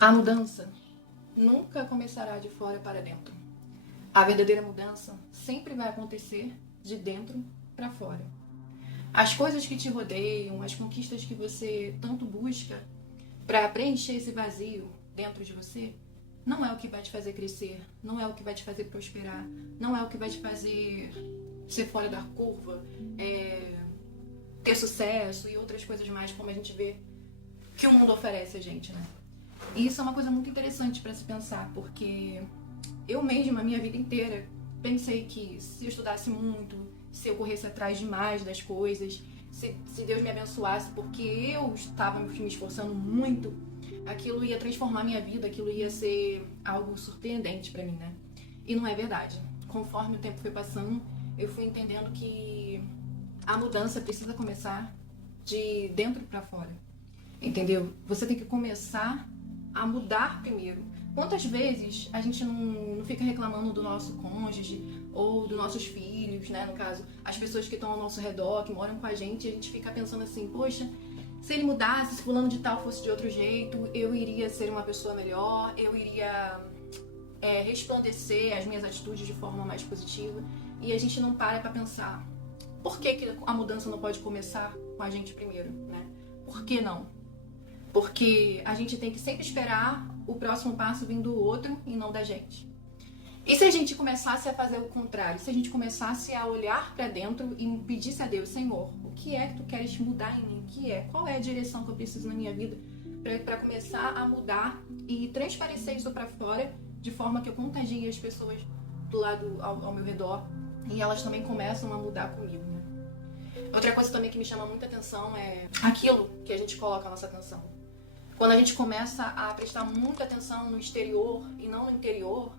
A mudança nunca começará de fora para dentro. A verdadeira mudança sempre vai acontecer de dentro para fora. As coisas que te rodeiam, as conquistas que você tanto busca para preencher esse vazio dentro de você, não é o que vai te fazer crescer, não é o que vai te fazer prosperar, não é o que vai te fazer ser fora da curva, ter sucesso e outras coisas mais, como a gente vê que o mundo oferece a gente, né? E isso é uma coisa muito interessante para se pensar, porque eu mesma, a minha vida inteira, pensei que se eu estudasse muito, se eu corresse atrás demais das coisas, se Deus me abençoasse porque eu estava me esforçando muito, aquilo ia transformar minha vida, aquilo ia ser algo surpreendente para mim, né? E não é verdade. Conforme o tempo foi passando, eu fui entendendo que a mudança precisa começar de dentro para fora, entendeu? Você tem que começar a mudar primeiro. Quantas vezes a gente não fica reclamando do nosso cônjuge ou dos nossos filhos, né? No caso, as pessoas que estão ao nosso redor, que moram com a gente fica pensando assim, poxa, se ele mudasse, se fulano de tal fosse de outro jeito, eu iria ser uma pessoa melhor, eu iria resplandecer as minhas atitudes de forma mais positiva. E a gente não para pensar, por que a mudança não pode começar com a gente primeiro, né? Por que não? Porque a gente tem que sempre esperar o próximo passo vindo do outro e não da gente. E se a gente começasse a fazer o contrário? Se a gente começasse a olhar para dentro e pedisse a Deus, Senhor, o que é que tu queres mudar em mim? Qual é a direção que eu preciso na minha vida para começar a mudar e transparecer isso para fora de forma que eu contagie as pessoas do lado ao meu redor e elas também começam a mudar comigo, né? Outra coisa também que me chama muita atenção é aquilo que a gente coloca a nossa atenção. Quando a gente começa a prestar muita atenção no exterior e não no interior,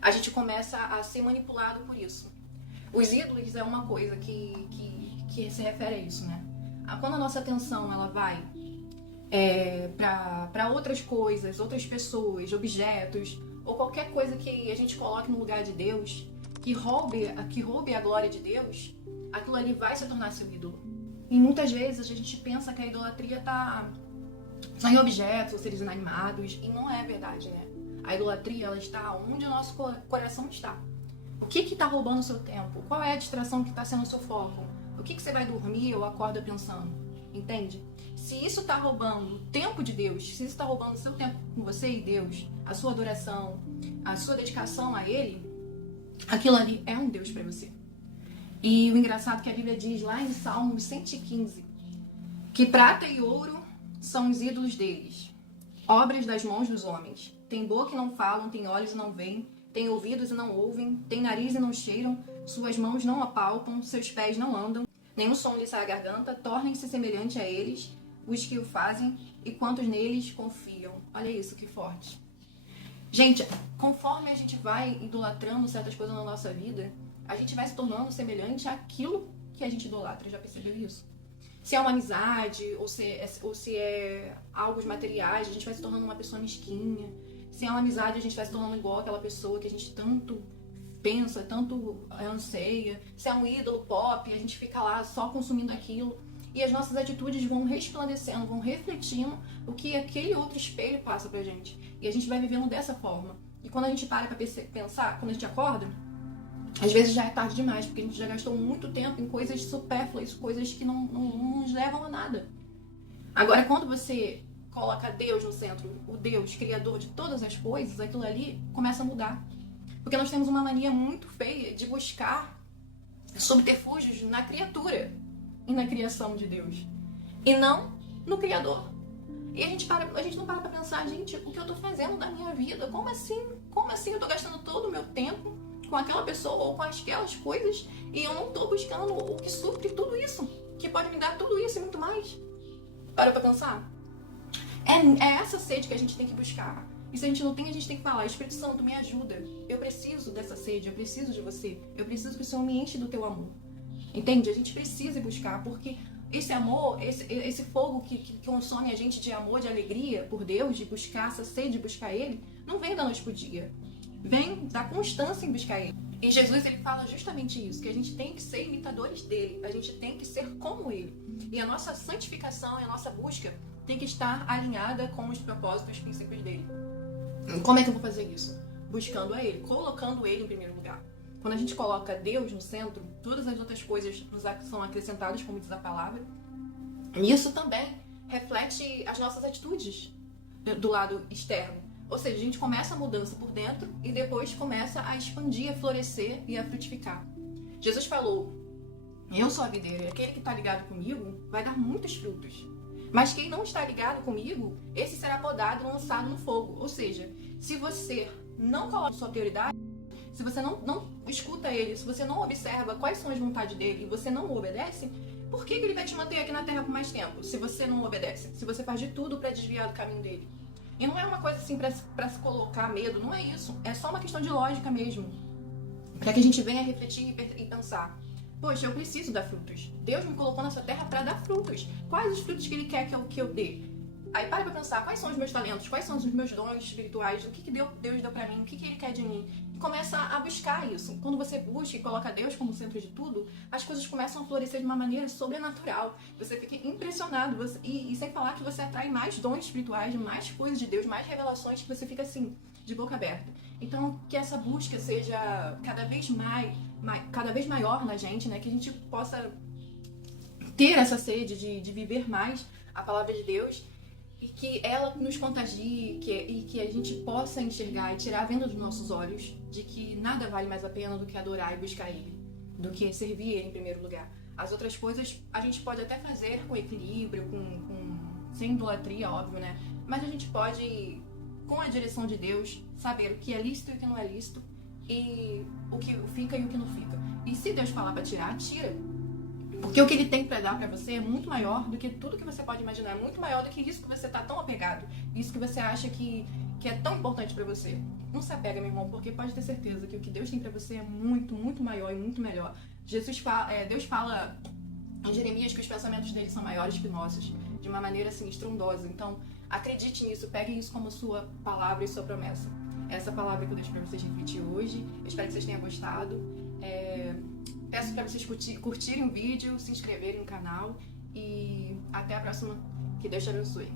a gente começa a ser manipulado por isso. Os ídolos é uma coisa que se refere a isso, né? Quando a nossa atenção ela vai para outras coisas, outras pessoas, objetos, ou qualquer coisa que a gente coloque no lugar de Deus, que roube a glória de Deus, aquilo ali vai se tornar seu ídolo. E muitas vezes a gente pensa que a idolatria está só em objetos ou seres inanimados, e não é verdade, né? A idolatria, ela está onde o nosso coração está. O que está roubando o seu tempo? Qual é a distração que está sendo o seu foco? O que você vai dormir ou acorda pensando? Entende? Se isso está roubando o tempo de Deus, se isso está roubando o seu tempo com você e Deus, a sua adoração, a sua dedicação a Ele, aquilo ali é um Deus para você. E o engraçado é que a Bíblia diz lá em Salmos 115 que prata e ouro são os ídolos deles, obras das mãos dos homens. Tem boca e não falam, tem olhos e não veem, tem ouvidos e não ouvem, tem nariz e não cheiram, suas mãos não apalpam, seus pés não andam, nenhum som lhe sai à garganta, tornem-se semelhante a eles, os que o fazem e quantos neles confiam. Olha isso, que forte. Gente, conforme a gente vai idolatrando certas coisas na nossa vida, a gente vai se tornando semelhante àquilo que a gente idolatra. Já percebeu isso? Se é uma amizade ou se é algo materiais, a gente vai se tornando uma pessoa mesquinha. Se é uma amizade, a gente vai se tornando igual aquela pessoa que a gente tanto pensa, tanto anseia. Se é um ídolo pop, a gente fica lá só consumindo aquilo. E as nossas atitudes vão resplandecendo, vão refletindo o que aquele outro espelho passa pra gente. E a gente vai vivendo dessa forma. E quando a gente para pra pensar, quando a gente acorda, às vezes já é tarde demais, porque a gente já gastou muito tempo em coisas supérfluas, coisas que não nos levam a nada. Agora, quando você coloca Deus no centro, o Deus, criador de todas as coisas, aquilo ali começa a mudar. Porque nós temos uma mania muito feia de buscar subterfúgios na criatura e na criação de Deus, e não no Criador. E a gente não para pra pensar, gente, o que eu tô fazendo da minha vida? Como assim? Como assim eu tô gastando todo o meu tempo com aquela pessoa ou com aquelas coisas e eu não tô buscando o que supre tudo isso, que pode me dar tudo isso e muito mais? Para pra pensar? É essa sede que a gente tem que buscar. E se a gente não tem, a gente tem que falar, Espírito Santo, me ajuda. Eu preciso dessa sede, eu preciso de você. Eu preciso que o Senhor me enche do teu amor. Entende? A gente precisa ir buscar, porque esse amor, esse fogo que consome a gente de amor, de alegria por Deus, de buscar essa sede, de buscar Ele, não vem da noite pro dia. Vem da constância em buscar Ele. E Jesus, ele fala justamente isso, que a gente tem que ser imitadores dele, a gente tem que ser como Ele. E a nossa santificação e a nossa busca tem que estar alinhada com os propósitos e os princípios dele. Como é que eu vou fazer isso? Buscando a ele, colocando ele em primeiro lugar. Quando a gente coloca Deus no centro, todas as outras coisas são acrescentadas, como diz a palavra. E isso também reflete as nossas atitudes do lado externo. Ou seja, a gente começa a mudança por dentro e depois começa a expandir, a florescer e a frutificar. Jesus falou: eu sou a videira, e aquele que está ligado comigo vai dar muitos frutos. Mas quem não está ligado comigo, esse será podado e lançado no fogo. Ou seja, se você não coloca sua prioridade, se você não escuta ele, se você não observa quais são as vontades dele e você não o obedece, por que ele vai te manter aqui na terra por mais tempo? Se você não obedece, se você faz de tudo para desviar do caminho dele. E não é uma coisa assim para se colocar medo, não é isso. É só uma questão de lógica mesmo. Para que a gente venha refletir e pensar: poxa, eu preciso dar frutos. Deus me colocou nessa terra para dar frutos. Quais os frutos que ele quer que eu dê? Aí para pra pensar: quais são os meus talentos? Quais são os meus dons espirituais? O que Deus deu pra mim? O que ele quer de mim? E começa a buscar isso. Quando você busca e coloca Deus como centro de tudo, as coisas começam a florescer de uma maneira sobrenatural. Você fica impressionado. E sem falar que você atrai mais dons espirituais, mais coisas de Deus, mais revelações, que você fica assim, de boca aberta. Então, que essa busca seja cada vez maior na gente, né? Que a gente possa ter essa sede de viver mais a palavra de Deus e que ela nos contagie e que a gente possa enxergar e tirar a venda dos nossos olhos de que nada vale mais a pena do que adorar e buscar Ele, do que servir Ele em primeiro lugar. As outras coisas a gente pode até fazer com equilíbrio, sem idolatria, óbvio, né? Mas a gente pode, com a direção de Deus, saber o que é lícito e o que não é lícito, e o que fica e o que não fica. E se Deus falar pra tirar, tira. Porque o que ele tem pra dar pra você é muito maior do que tudo que você pode imaginar. É muito maior do que isso que você tá tão apegado. Isso que você acha que é tão importante pra você. Não se apega, meu irmão, porque pode ter certeza que o que Deus tem pra você é muito, muito maior e muito melhor. Deus fala em Jeremias que os pensamentos dele são maiores que nossos, de uma maneira assim, estrondosa. Então, acredite nisso, pegue isso como sua palavra e sua promessa. Essa palavra que eu deixo pra vocês refletir hoje. Eu espero que vocês tenham gostado. Peço para vocês curtirem o vídeo, se inscreverem no canal e até a próxima. Que Deus te abençoe.